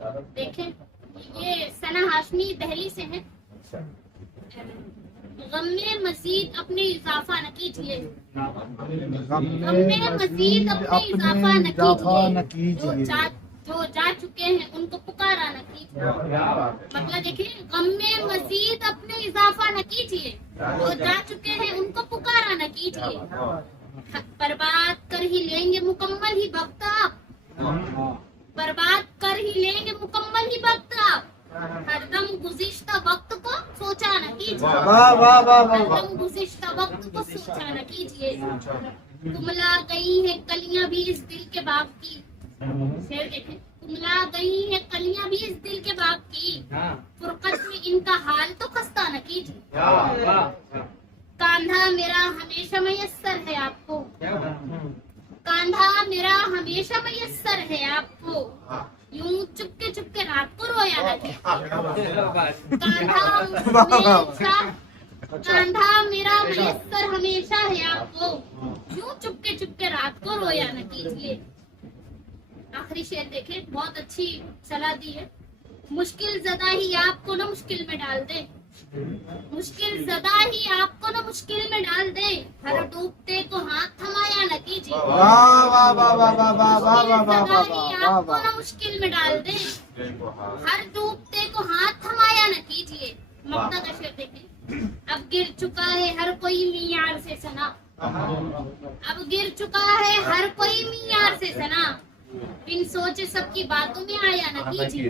देखें, ये सना हाशमी दिल्ली से है। गम में मजीद अपने इजाफा न कीजिए, गम में मजीद अपने इजाफा न कीजिए, जो जा चुके हैं उनको पुकारा न कीजिए। मतलब देखिए, गम में मजीद अपने इजाफा न कीजिए, जो जा चुके हैं उनको पुकारा न कीजिए। बर्बाद कर ही लेंगे मुकम्मल ही वक्त आप, बर्बाद कर ही लेंगे मुकम्मल ही वक्त आप। हरदम गुज़िश्ता वक्त को सोचा न कीजिए, हरदम गुज़िश्ता वक्त को सोचा न कीजिए। कुमला गई है कलियां भी इस दिल के बाग की, शेर देखें, कुमला गई है कलियां भी इस दिल के बाग की, फुरकत में इनका हाल तो खस्ता न कीजिए। कांधा मेरा हमेशा मयस्सर है आपको, कांधा मेरा हमेशा मयस्सर है आपको, यूं चुपके चुपके रात को रोया न कीजिए। कांधा मेरा मयस्सर हमेशा है आपको, यूं चुपके चुपके रात को रोया न कीजिए। आखिरी शेर देखें, बहुत अच्छी सलाह दी है। मुश्किल ज़दा ही आपको न मुश्किल में डाल दे, मुश्किल ज़दा ही आपको न मुश्किल में डाल दे, हर डूबते को हाथ थमाया न कीजिए। आपको न मुश्किल में डाल दे, हर डूबते को हाथ थमाया न कीजिए। मक्ता का शेर देखें, अब गिर चुका है हर कोई मीयार से सना, अब गिर चुका है हर कोई मीयार से सना, बिन सोचे सबकी बातों में आया न कीजिए।